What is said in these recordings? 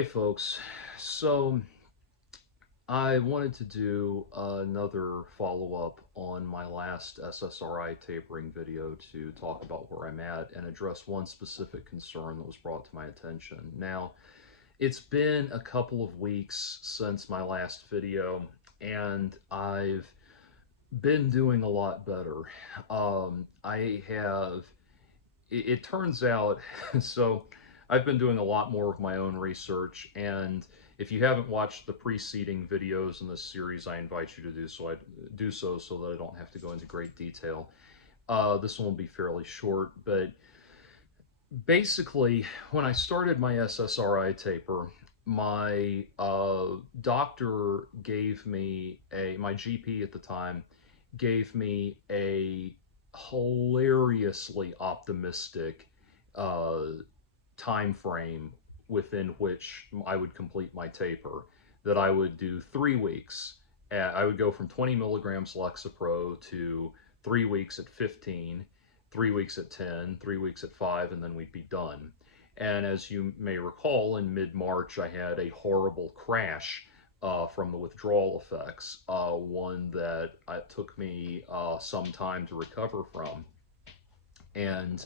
Hey folks, so I wanted to do another follow-up on my last SSRI tapering video to talk about where I'm at and address one specific concern that was brought to my attention. Now, it's been a couple of weeks since my last video, and I've been doing a lot better. I have it turns out, so I've been doing a lot more of my own research, and if you haven't watched the preceding videos in this series, I invite you to do so that I don't have to go into great detail. This one will be fairly short, but basically, when I started my SSRI taper, my doctor gave me my GP at the time gave me a hilariously optimistic uh, time frame within which I would complete my taper. That I would do 3 weeks. I would go from 20 milligrams Lexapro to 3 weeks at 15, 3 weeks at 10, 3 weeks at 5, and then we'd be done. And as you may recall, in mid-March, I had a horrible crash from the withdrawal effects, one that it took me some time to recover from. And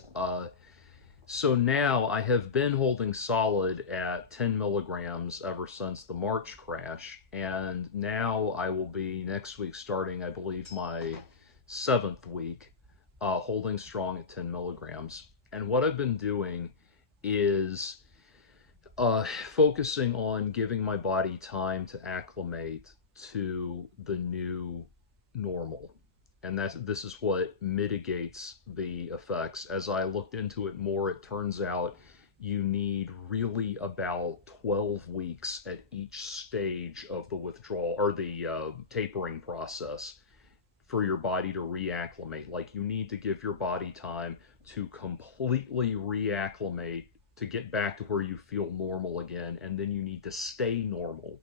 so now I have been holding solid at 10 milligrams ever since the March crash, and now I will be next week starting, I believe, my 7th week, holding strong at 10 milligrams. And what I've been doing is focusing on giving my body time to acclimate to the new normal. And this is what mitigates the effects. As I looked into it more, it turns out you need really about 12 weeks at each stage of the withdrawal or the tapering process for your body to reacclimate. Like, you need to give your body time to completely reacclimate to get back to where you feel normal again, and then you need to stay normal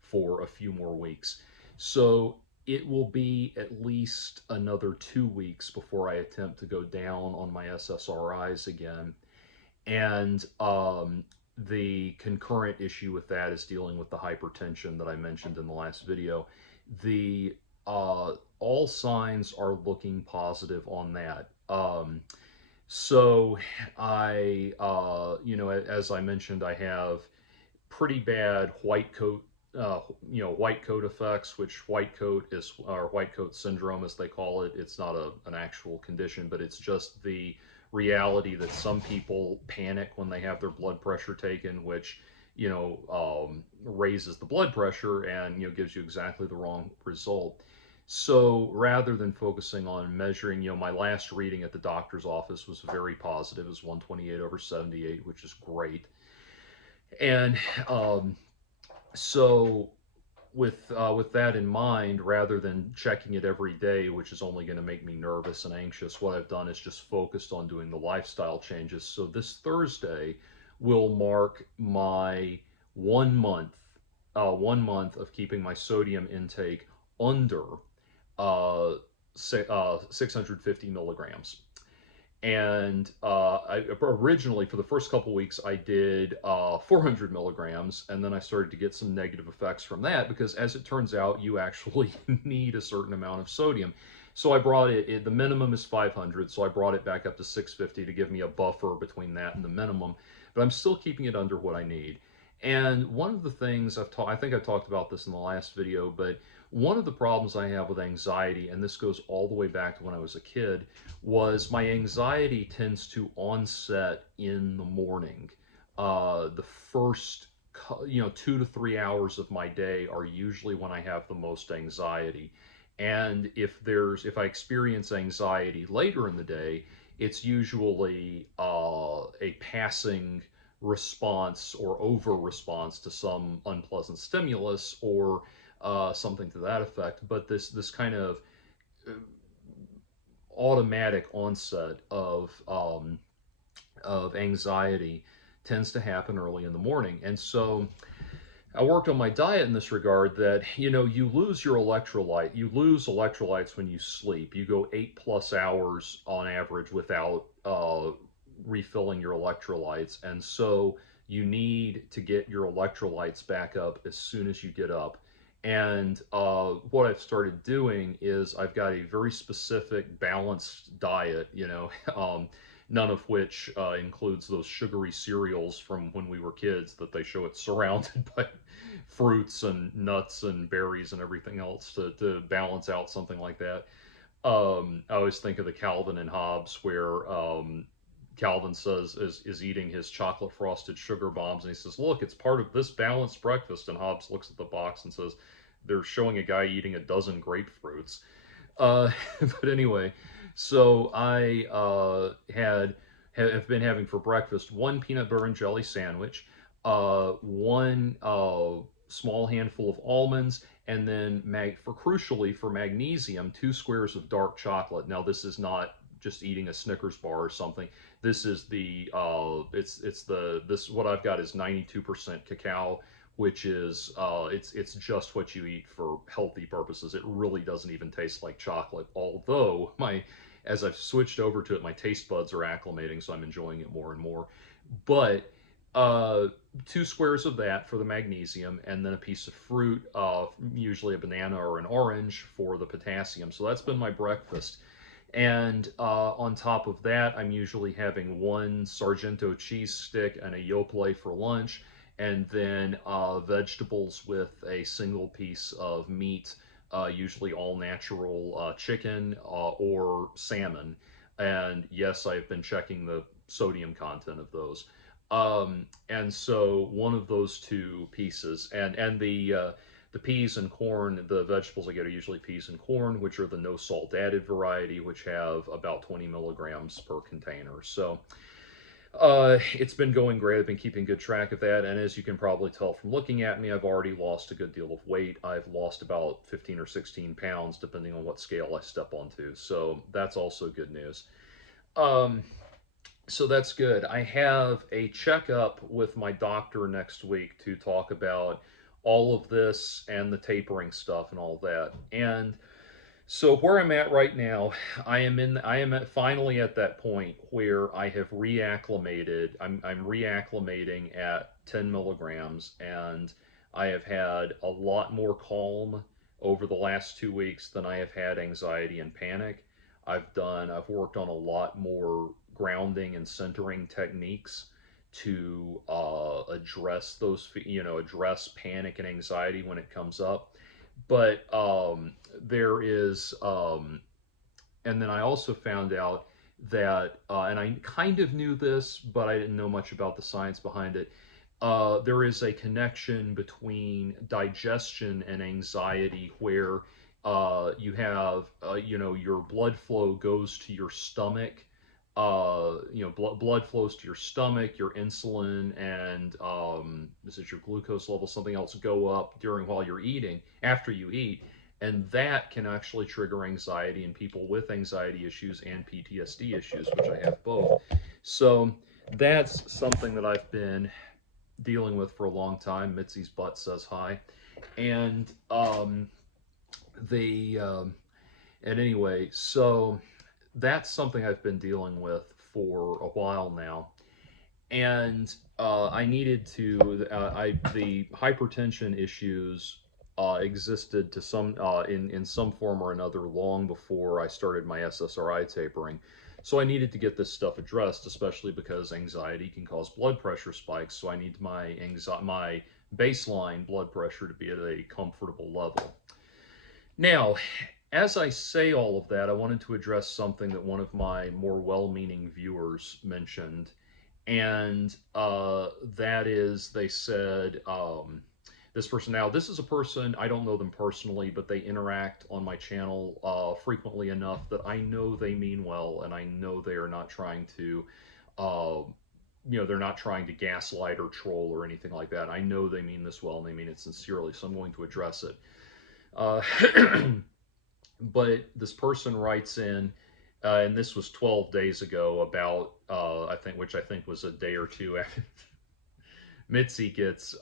for a few more weeks. So it will be at least another 2 weeks before I attempt to go down on my SSRIs again. And the concurrent issue with that is dealing with the hypertension that I mentioned in the last video. The all signs are looking positive on that. So as I mentioned, I have pretty bad white coat effects, which white coat is, or white coat syndrome, as they call it. It's not an actual condition, but it's just the reality that some people panic when they have their blood pressure taken, which, raises the blood pressure and, gives you exactly the wrong result. So rather than focusing on measuring, my last reading at the doctor's office was very positive. It was 128/78, which is great. And so with that in mind, rather than checking it every day, which is only going to make me nervous and anxious, what I've done is just focused on doing the lifestyle changes. So this Thursday will mark my 1 month, 1 month of keeping my sodium intake under 650 milligrams. And originally, for the first couple weeks, I did 400 milligrams, and then I started to get some negative effects from that because, as it turns out, you actually need a certain amount of sodium. So I brought the minimum is 500, so I brought it back up to 650 to give me a buffer between that and the minimum, but I'm still keeping it under what I need. And one of the things I think I talked about this in the last video, but one of the problems I have with anxiety, and this goes all the way back to when I was a kid, was my anxiety tends to onset in the morning. The first, 2 to 3 hours of my day are usually when I have the most anxiety. And if I experience anxiety later in the day, it's usually a passing response or over response to some unpleasant stimulus or something to that effect. But this kind of uh, automatic onset of anxiety tends to happen early in the morning. And so I worked on my diet in this regard, that, you lose electrolytes when you sleep. You go 8+ hours on average without refilling your electrolytes. And so you need to get your electrolytes back up as soon as you get up. And what I've started doing is I've got a very specific balanced diet, none of which includes those sugary cereals from when we were kids that they show it surrounded by fruits and nuts and berries and everything else to balance out something like that. I always think of the Calvin and Hobbes where Calvin says is eating his chocolate frosted sugar bombs, and he says, "Look, it's part of this balanced breakfast." And Hobbes looks at the box and says, "They're showing a guy eating a dozen grapefruits." Uh, but anyway, so I have been having for breakfast one peanut butter and jelly sandwich, one small handful of almonds, and then for crucially for magnesium, 2 squares of dark chocolate. Now this is not just eating a Snickers bar or something. This is the it's the this what I've got is 92% cacao, which is it's just what you eat for healthy purposes. It really doesn't even taste like chocolate. Although my as I've switched over to it, my taste buds are acclimating, so I'm enjoying it more and more. But 2 squares of that for the magnesium, and then a piece of fruit, usually a banana or an orange for the potassium. So that's been my breakfast. And on top of that, I'm usually having one Sargento cheese stick and a Yoplait for lunch, and then vegetables with a single piece of meat, usually all natural chicken or salmon. And yes, I've been checking the sodium content of those. And so one of those two pieces, and the peas and corn, the vegetables I get are usually peas and corn, which are the no salt added variety, which have about 20 milligrams per container. So it's been going great. I've been keeping good track of that. And as you can probably tell from looking at me, I've already lost a good deal of weight. I've lost about 15 or 16 pounds, depending on what scale I step onto. So that's also good news. Um, so that's good. I have a checkup with my doctor next week to talk about all of this and the tapering stuff and all that. And so where I'm at right now, finally at that point where I have reacclimated. I'm reacclimating at 10 milligrams, and I have had a lot more calm over the last 2 weeks than I have had anxiety and panic. I've worked on a lot more grounding and centering techniques to address address panic and anxiety when it comes up. But there is, and then I also found out that, and I kind of knew this, but I didn't know much about the science behind it. There is a connection between digestion and anxiety where your blood flow goes to your stomach. Blood flows to your stomach, your insulin, and this is your glucose level, something else go up while you're eating, after you eat. And that can actually trigger anxiety in people with anxiety issues and PTSD issues, which I have both. So that's something that I've been dealing with for a long time. Mitzi's butt says hi. And the and anyway, so that's something I've been dealing with for a while now. And I needed to. The hypertension issues existed to some in some form or another long before I started my SSRI tapering. So I needed to get this stuff addressed, especially because anxiety can cause blood pressure spikes. So I need my baseline blood pressure to be at a comfortable level. Now, as I say all of that, I wanted to address something that one of my more well-meaning viewers mentioned, and that is they said this person. Now this is a person I don't know them personally, but they interact on my channel frequently enough that I know they mean well, and I know they are not trying to uh, they're not trying to gaslight or troll or anything like that. I know they mean this well and they mean it sincerely, so I'm going to address it. uh, but this person writes in, and this was 12 days ago, about which I think was a day or two after Mitzi gets.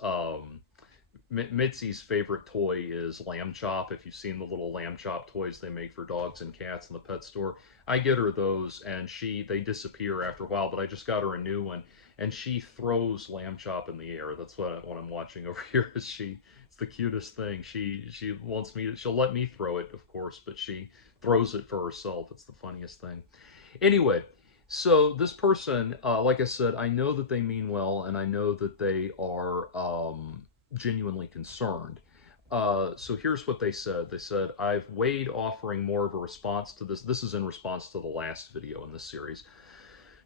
Mitzi's favorite toy is lamb chop. If you've seen the little lamb chop toys they make for dogs and cats in the pet store, I get her those, and they disappear after a while. But I just got her a new one, and she throws lamb chop in the air. That's what I'm watching over here. Is she? It's the cutest thing. She wants me. She'll let me throw it, of course, but she throws it for herself. It's the funniest thing. Anyway, so this person, like I said, I know that they mean well, and I know that they are genuinely concerned. So here's what they said. They said, I've weighed offering more of a response to this. This is in response to the last video in this series.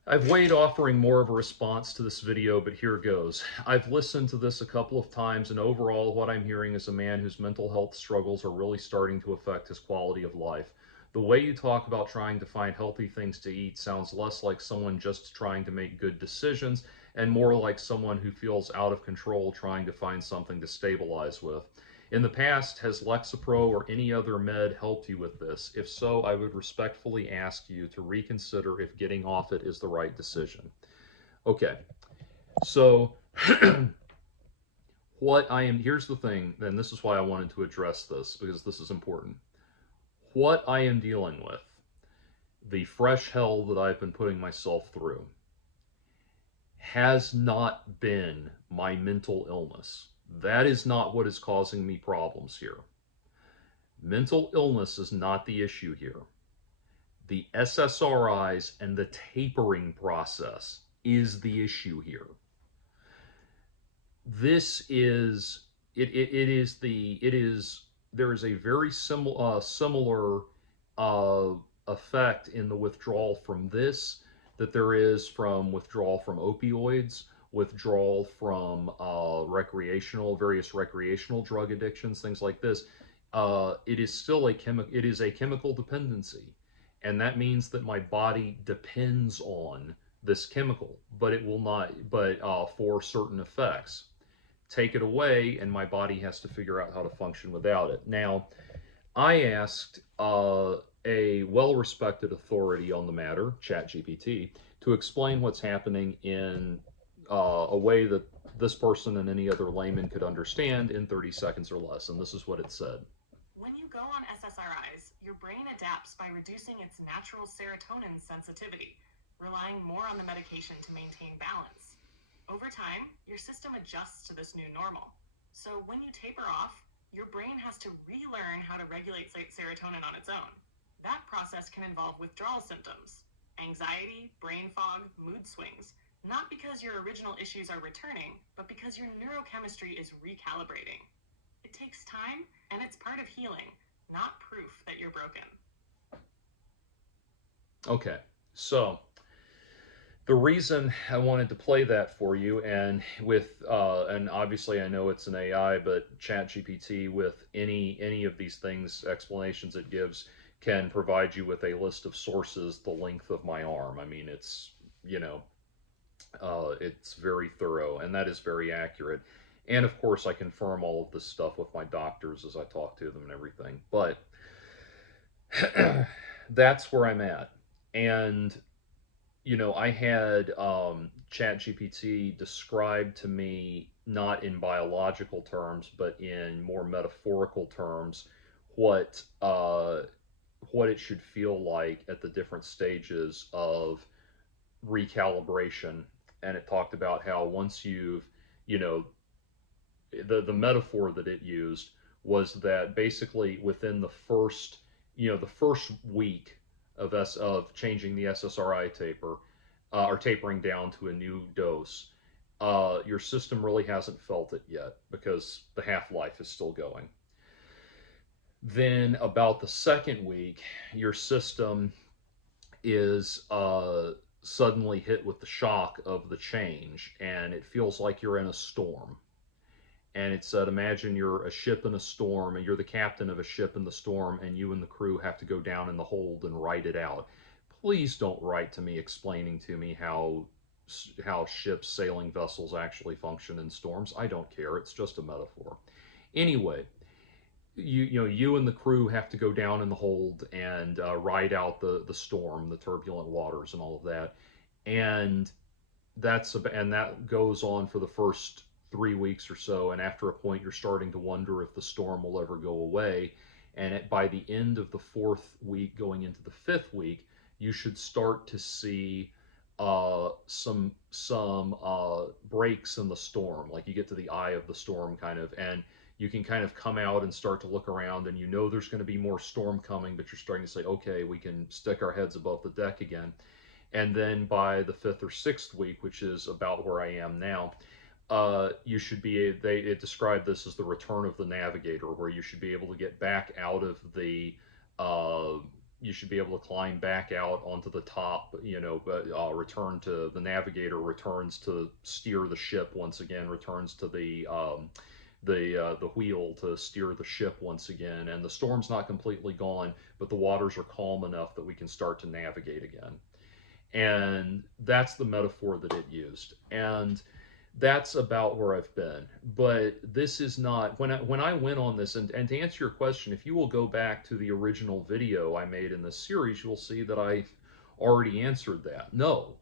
I've weighed offering more of a response to this video, but here goes. I've listened to this a couple of times, and overall, what I'm hearing is a man whose mental health struggles are really starting to affect his quality of life. The way you talk about trying to find healthy things to eat sounds less like someone just trying to make good decisions and more like someone who feels out of control trying to find something to stabilize with. In the past, has Lexapro or any other med helped you with this? If so, I would respectfully ask you to reconsider if getting off it is the right decision. Okay, so here's the thing, and this is why I wanted to address this, because this is important. What I am dealing with, the fresh hell that I've been putting myself through, has not been my mental illness. That is not what is causing me problems here. Mental illness is not the issue here. The SSRIs and the tapering process is the issue here. This is there is a very similar effect in the withdrawal from this that there is from withdrawal from opioids, withdrawal from various recreational drug addictions, things like this. It is still it is a chemical dependency, and that means that my body depends on this chemical, but it will not, but for certain effects. Take it away, and my body has to figure out how to function without it. Now, I asked a well-respected authority on the matter, ChatGPT, to explain what's happening in a way that this person and any other layman could understand in 30 seconds or less. And this is what it said. When you go on SSRIs, your brain adapts by reducing its natural serotonin sensitivity, relying more on the medication to maintain balance. Over time, your system adjusts to this new normal. So when you taper off, your brain has to relearn how to regulate serotonin on its own. That process can involve withdrawal symptoms, anxiety, brain fog, mood swings, not because your original issues are returning, but because your neurochemistry is recalibrating. It takes time, and it's part of healing, not proof that you're broken. Okay, so the reason I wanted to play that for you, and obviously I know it's an AI, but ChatGPT, with any of these things, explanations it gives, can provide you with a list of sources the length of my arm. I mean, it's it's very thorough, and that is very accurate. And of course, I confirm all of this stuff with my doctors as I talk to them and everything. But that's where I'm at, and I had ChatGPT describe to me, not in biological terms, but in more metaphorical terms, what it should feel like at the different stages of recalibration. And it talked about how once you've, you know, the metaphor that it used was that basically within the first week of changing the SSRI taper, or tapering down to a new dose, your system really hasn't felt it yet because the half-life is still going. Then about the second week, your system is suddenly hit with the shock of the change, and it feels like you're in a storm. And it said, imagine you're a ship in a storm, and you're the captain of a ship in the storm, and you and the crew have to go down in the hold and write it out. Please don't write to me explaining to me how ships, sailing vessels actually function in storms. I don't care. It's just a metaphor. Anyway, you and the crew have to go down in the hold and ride out the storm, the turbulent waters, and all of that. And that goes on for the first 3 weeks or so. And after a point, you're starting to wonder if the storm will ever go away. And by the end of the fourth week, going into the fifth week, you should start to see some breaks in the storm. Like you get to the eye of the storm, kind of, and you can kind of come out and start to look around, and you know there's going to be more storm coming, but you're starting to say, okay, we can stick our heads above the deck again. And then by the fifth or sixth week, which is about where I am now, you should be. It described this as the return of the navigator, where you should be able to get back out of the. Uh, you should be able to climb back out onto the top. But return to the navigator returns to steer the ship once again. Returns to the wheel to steer the ship once again, and the storm's not completely gone, but the waters are calm enough that we can start to navigate again. And that's the metaphor that it used. And that's about where I've been. But this is not when I went on this, and to answer your question, if you will go back to the original video I made in this series, you'll see that I already answered that. No,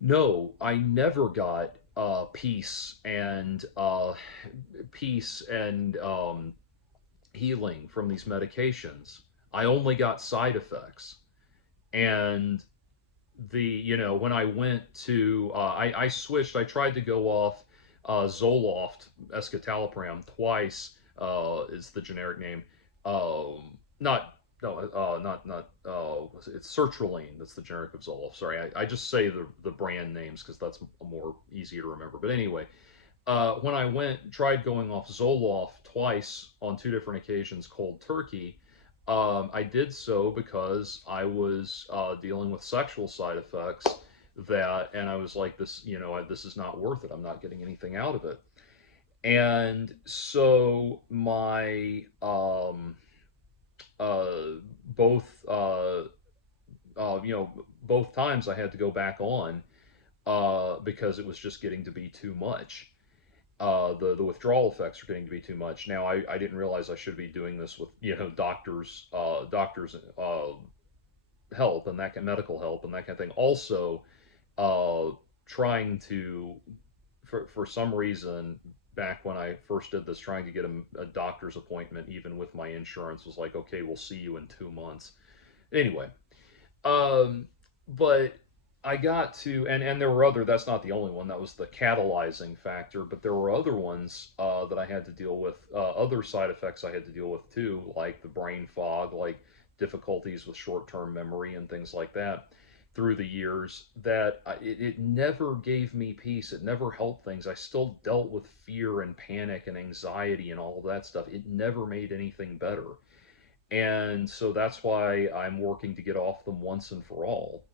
no, I never got peace and healing from these medications. I only got side effects. And when I went to I switched. I tried to go off Zoloft escitalopram twice. Is the generic name? Not no not It's sertraline. That's the generic of Zoloft. Sorry, I just say the brand names because that's more easy to remember. But anyway, when I tried going off Zoloft twice on two different occasions, cold turkey. I did so because I was dealing with sexual side effects and I was like, this is not worth it. I'm not getting anything out of it. And so my both both times I had to go back on because it was just getting to be too much. The withdrawal effects are getting to be too much. Now I didn't realize I should be doing this with doctors help and that medical help and that kind of thing. Also, uh, trying to for some reason back when I first did this, trying to get a doctor's appointment even with my insurance was like, okay, we'll see you in 2 months. Anyway, um, but I got to, and there were other. That's not the only one. That was the catalyzing factor. But there were other ones that I had to deal with. Other side effects I had to deal with too, like the brain fog, like difficulties with short-term memory and things like that. Through the years, it never gave me peace. It never helped things. I still dealt with fear and panic and anxiety and all of that stuff. It never made anything better. And so that's why I'm working to get off them once and for all.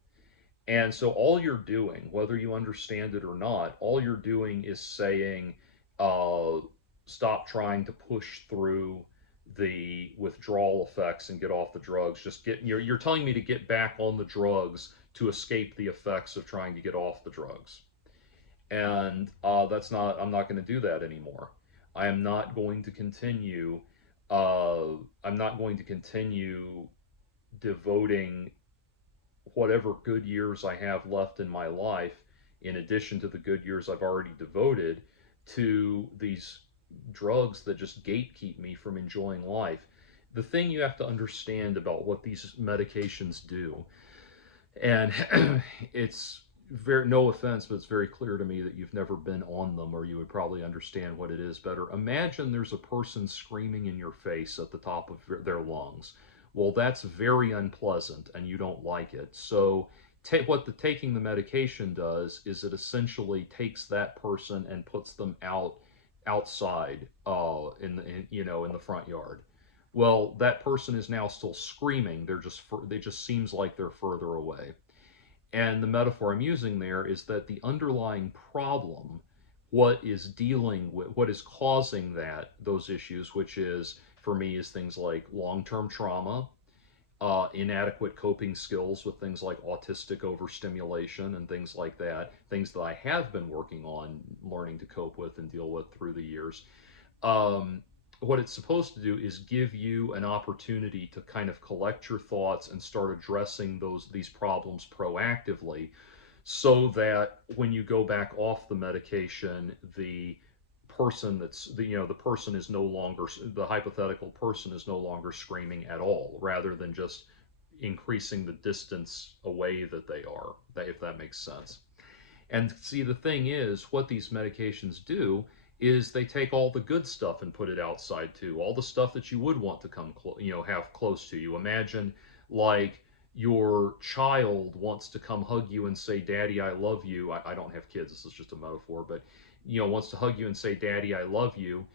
And so all you're doing, whether you understand it or not, all you're doing is saying, uh, stop trying to push through the withdrawal effects and get off the drugs. You're telling me to get back on the drugs to escape the effects of trying to get off the drugs. And I'm not going to do that anymore. I am not going to continue, I'm not going to continue devoting whatever good years I have left in my life, in addition to the good years I've already devoted, to these drugs that just gatekeep me from enjoying life. The thing you have to understand about what these medications do, and it's very, no offense, but it's very clear to me that you've never been on them or you would probably understand what it is better. Imagine there's a person screaming in your face at the top of their lungs. Well, that's very unpleasant and you don't like it. So what taking the medication does is it essentially takes that person and puts them outside in the front yard. Well, that person is now still screaming. They just seems like they're further away. And the metaphor I'm using there is that the underlying problem, what is causing those issues, which is for me is things like long-term trauma, inadequate coping skills with things like autistic overstimulation and things like that, things that I have been working on learning to cope with and deal with through the years. Um, what it's supposed to do is give you an opportunity to kind of collect your thoughts and start addressing these problems proactively so that when you go back off the medication, the person is no longer, the hypothetical person is no longer screaming at all, rather than just increasing the distance away that they are, if that makes sense. And see, the thing is, what these medications do is they take all the good stuff and put it outside too. All the stuff that you would want to have close to you. Imagine like your child wants to come hug you and say, "Daddy, I love you." I don't have kids. This is just a metaphor, but wants to hug you and say, "Daddy, I love you,"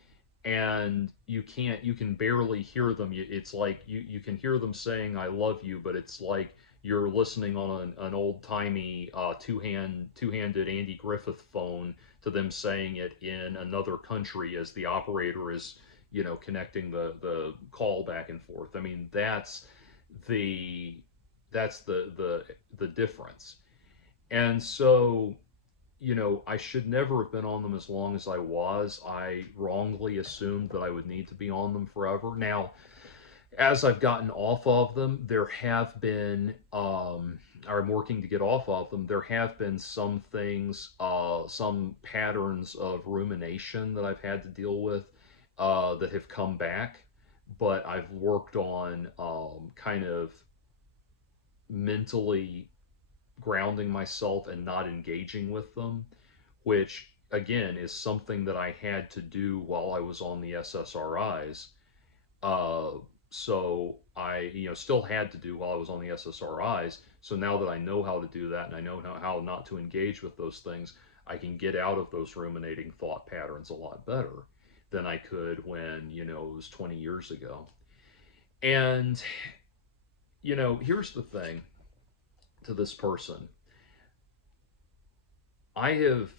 and you can barely hear them. It's like you can hear them saying "I love you," but it's like you're listening on an old timey two handed Andy Griffith phone to them saying it in another country as the operator is connecting the call back and forth. I mean, the the difference. And so I should never have been on them as long as I was. I wrongly assumed that I would need to be on them forever. Now, as I've gotten off of them, there have been, or I'm working to get off of them, there have been some things, some patterns of rumination that I've had to deal with that have come back. But I've worked on kind of mentally grounding myself and not engaging with them, which again is something that I had to do while I was on the SSRIs. Uh, so I, still had to do while I was on the SSRIs. So now that I know how to do that and I know how not to engage with those things, I can get out of those ruminating thought patterns a lot better than I could when, it was 20 years ago. And, here's the thing to this person. I have,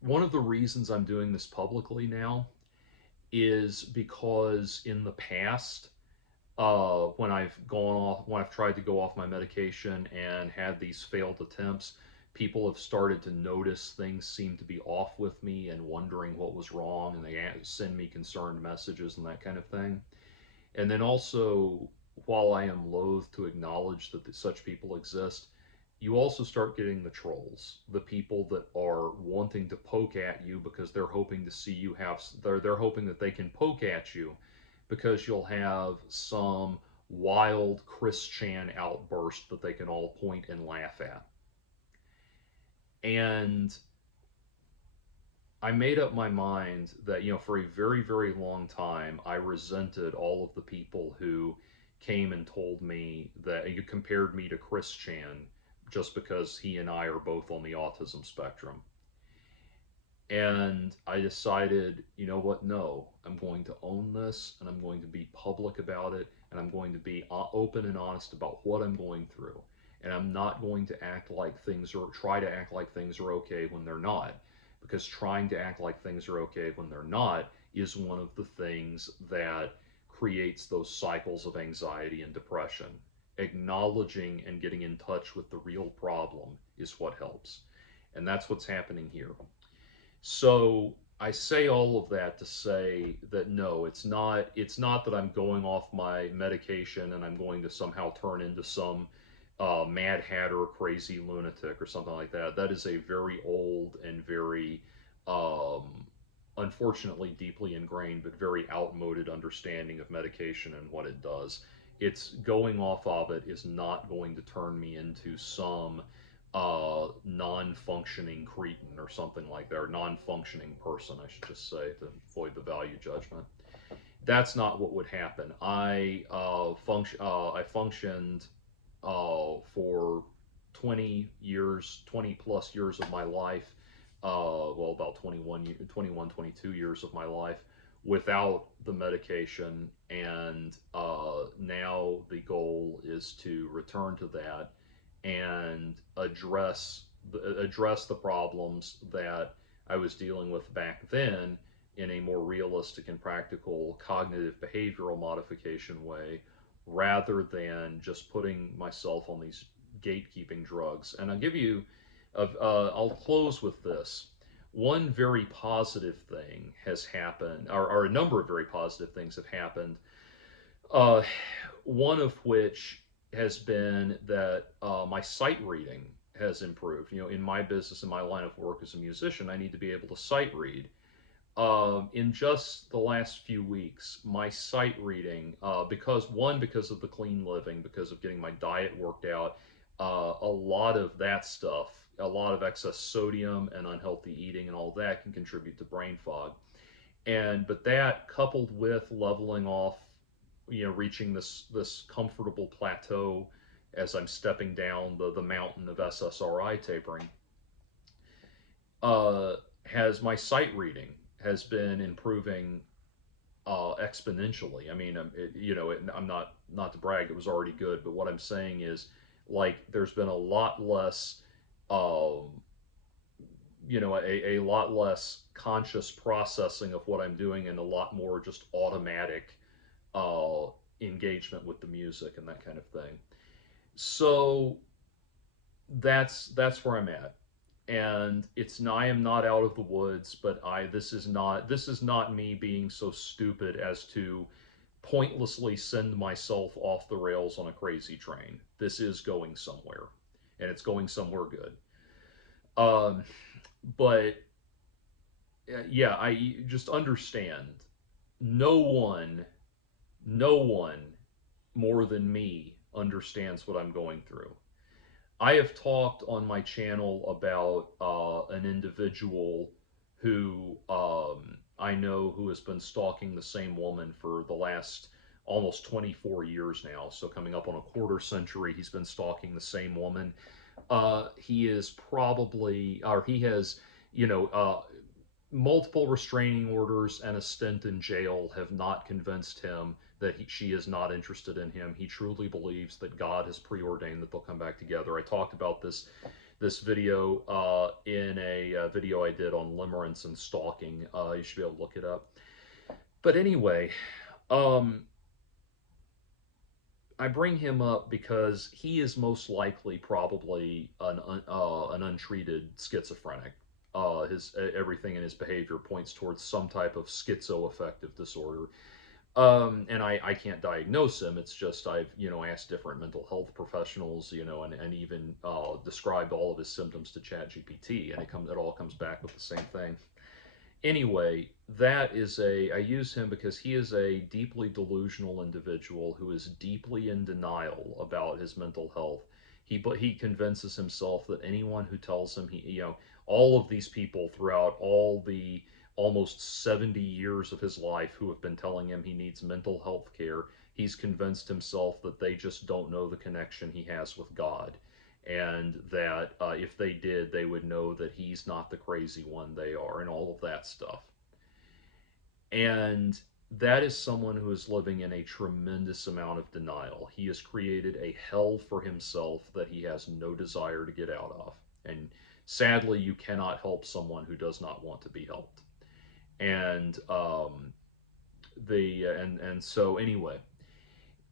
one of the reasons I'm doing this publicly now is because in the past, when I've tried to go off my medication and had these failed attempts, people have started to notice things seem to be off with me and wondering what was wrong, and they send me concerned messages and that kind of thing. And then also, while I am loath to acknowledge that such people exist, you also start getting the trolls, the people that are wanting to poke at you because they're hoping to see you have, they're hoping that they can poke at you because you'll have some wild Chris Chan outburst that they can all point and laugh at. And I made up my mind that, for a very, very long time, I resented all of the people who came and told me that you compared me to Chris Chan just because he and I are both on the autism spectrum. And I decided, you know what? No, I'm going to own this and I'm going to be public about it and I'm going to be open and honest about what I'm going through. And I'm not going to try to act like things are okay when they're not. Because trying to act like things are okay when they're not is one of the things that creates those cycles of anxiety and depression. Acknowledging and getting in touch with the real problem is what helps. And that's what's happening here. So I say all of that to say that no, it's not that I'm going off my medication and I'm going to somehow turn into some Mad Hatter crazy lunatic or something like that. That is a very old and very um, unfortunately deeply ingrained but very outmoded understanding of medication and what it does. It's going off of it is not going to turn me into some non-functioning cretin or something like that, or non-functioning person, I should just say, to avoid the value judgment. That's not what would happen. I functioned for 20 years, 20 plus years of my life, well, about 21, 22 years of my life without the medication. And now the goal is to return to that and address the problems that I was dealing with back then in a more realistic and practical cognitive behavioral modification way rather than just putting myself on these gatekeeping drugs. And I'll close with this. One very positive thing has happened, or a number of very positive things have happened. Uh, One of which has been that my sight reading has improved. In my business, in my line of work as a musician, I need to be able to sight read. In just the last few weeks, my sight reading, because of the clean living, because of getting my diet worked out, a lot of that stuff, a lot of excess sodium and unhealthy eating and all that can contribute to brain fog. But that coupled with leveling off, reaching this comfortable plateau as I'm stepping down the mountain of SSRI tapering, uh, has my sight reading has been improving exponentially. I mean, I'm not to brag; it was already good. But what I'm saying is, like, there's been a lot less, um, a lot less conscious processing of what I'm doing, and a lot more just automatic uh, engagement with the music and that kind of thing. So that's where I'm at, and I am not out of the woods, but I this is not me being so stupid as to pointlessly send myself off the rails on a crazy train. This is going somewhere, and it's going somewhere good. Um, but yeah, I just understand. No one, no one more than me understands what I'm going through. I have talked on my channel about an individual who I know who has been stalking the same woman for the last almost 24 years now. So, coming up on a quarter century, he's been stalking the same woman. He is probably, or he has, you know, multiple restraining orders and a stint in jail have not convinced him that she is not interested in him. He truly believes that God has preordained that they'll come back together. I talked about this video in a video I did on limerence and stalking. You should be able to look it up. But anyway, um, I bring him up because he is most likely probably an untreated schizophrenic. His everything in his behavior points towards some type of schizoaffective disorder. And I can't diagnose him. It's just I've asked different mental health professionals, and even described all of his symptoms to ChatGPT, and it all comes back with the same thing. Anyway, I use him because he is a deeply delusional individual who is deeply in denial about his mental health. He convinces himself that anyone who tells him all of these people throughout all the almost 70 years of his life who have been telling him he needs mental health care, he's convinced himself that they just don't know the connection he has with God, and that if they did, they would know that he's not the crazy one they are, and all of that stuff. And that is someone who is living in a tremendous amount of denial. He has created a hell for himself that he has no desire to get out of. And sadly, you cannot help someone who does not want to be helped. And the and so anyway,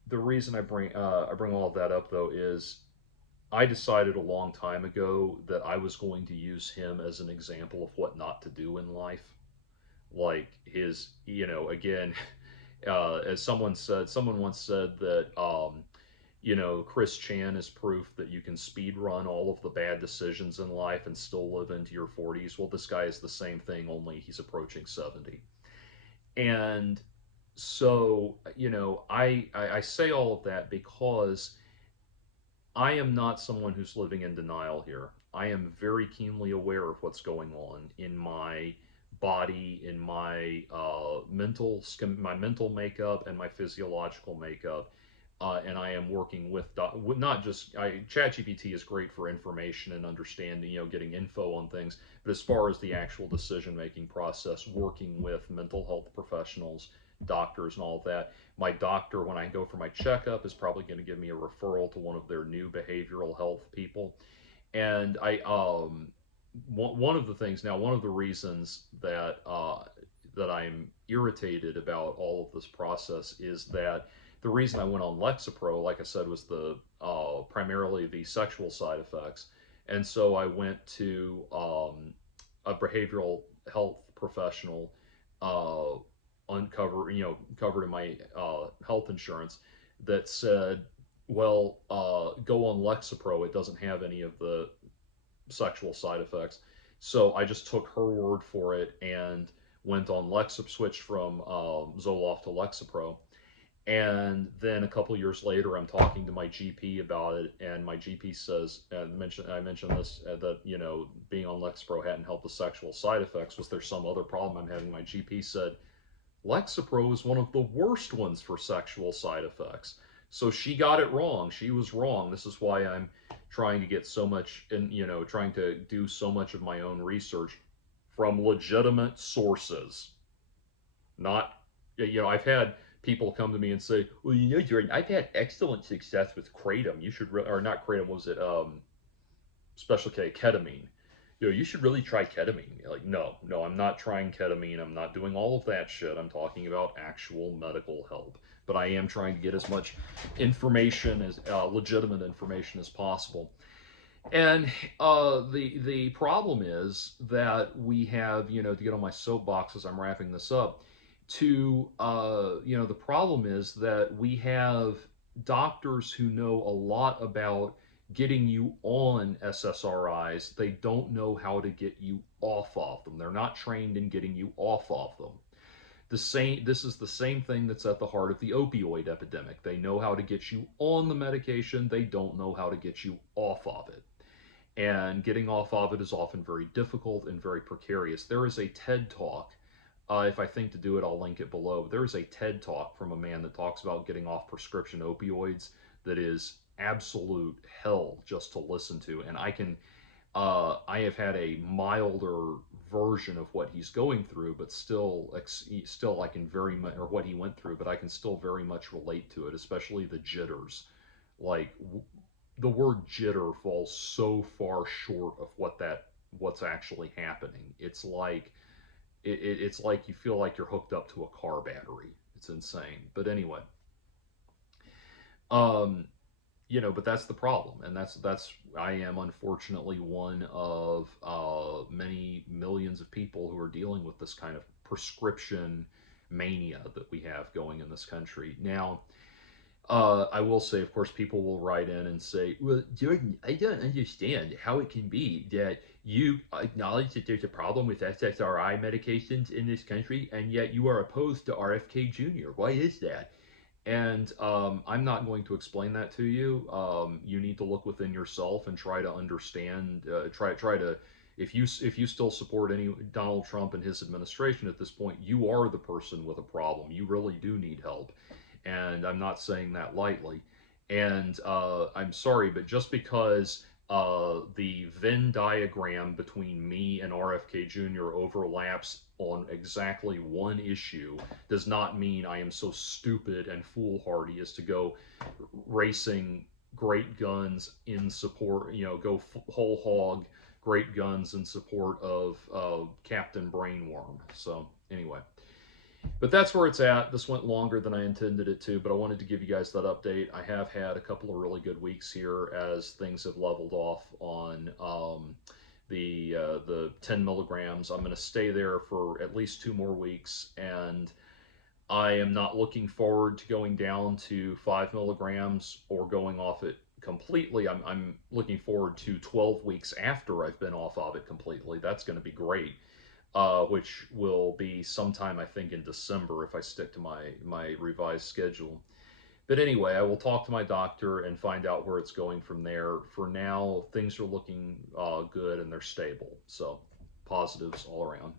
the reason I bring all of that up though is I decided a long time ago that I was going to use him as an example of what not to do in life. Like again, as someone once said that, Chris Chan is proof that you can speed run all of the bad decisions in life and still live into your 40s. Well, this guy is the same thing, only he's approaching 70. And so, I say all of that because I am not someone who's living in denial here. I am very keenly aware of what's going on in my body, in my my mental makeup and my physiological makeup, and I am working with not just ChatGPT is great for information and understanding, getting info on things, but as far as the actual decision making process, working with mental health professionals, doctors, and all of that. My doctor, when I go for my checkup, is probably going to give me a referral to one of their new behavioral health people. And one of the things now, one of the reasons that I'm irritated about all of this process is that the reason I went on Lexapro, like I said, was the primarily the sexual side effects, and so I went to a behavioral health professional, uh, covered in my health insurance, that said, well, go on Lexapro. It doesn't have any of the sexual side effects. So I just took her word for it, and went on switched from Zoloft to Lexapro. And then a couple years later, I'm talking to my GP about it, and my GP says, I mentioned this, that, being on Lexapro hadn't helped with sexual side effects. Was there some other problem I'm having? My GP said, Lexapro is one of the worst ones for sexual side effects. So she got it wrong. She was wrong. This is why I'm trying to get so much, and trying to do so much of my own research from legitimate sources. Not, I've had people come to me and say, "Well, Jordan, I've had excellent success with kratom. You should, or not kratom. What was it? Special K, ketamine. You should really try ketamine." Like, no, no, I'm not trying ketamine. I'm not doing all of that shit. I'm talking about actual medical help. But I am trying to get as much information as legitimate information as possible. And the problem is that we have, to get on my soapbox as I'm wrapping this up, the problem is that we have doctors who know a lot about getting you on SSRIs. They don't know how to get you off of them. They're not trained in getting you off of them. This is the same thing that's at the heart of the opioid epidemic. They know how to get you on the medication, they don't know how to get you off of it. And getting off of it is often very difficult and very precarious. There is a TED talk. If I think to do it, I'll link it below. There is a TED talk from a man that talks about getting off prescription opioids that is absolute hell just to listen to. And I have had a milder version of what he's going through, but still I can very much, or what he went through, but I can still very much relate to it, especially the jitters. Like, the word jitter falls so far short of what's actually happening. It's like you feel like you're hooked up to a car battery. It's insane. But anyway, um, but that's the problem, and that's I am unfortunately one of many millions of people who are dealing with this kind of prescription mania that we have going in this country now. I will say, of course, people will write in and say, "Well, Jordan, I don't understand how it can be that you acknowledge that there's a problem with SSRI medications in this country, and yet you are opposed to RFK Jr. Why is that?" And I'm not going to explain that to you. You need to look within yourself and try to understand. Try to, if you still support any Donald Trump and his administration at this point, you are the person with a problem. You really do need help, and I'm not saying that lightly. And I'm sorry, but just because the Venn diagram between me and RFK Jr. overlaps on exactly one issue does not mean I am so stupid and foolhardy as to go racing great guns in support, go whole hog great guns in support of Captain Brainworm. So, anyway. But that's where it's at. This went longer than I intended it to, but I wanted to give you guys that update. I have had a couple of really good weeks here as things have leveled off on the 10 milligrams. I'm going to stay there for at least 2 more weeks, and I am not looking forward to going down to 5 milligrams or going off it completely. I'm looking forward to 12 weeks after I've been off of it completely. That's going to be great. Which will be sometime, I think, in December if I stick to my revised schedule. But anyway, I will talk to my doctor and find out where it's going from there. For now, things are looking good and they're stable. So, positives all around.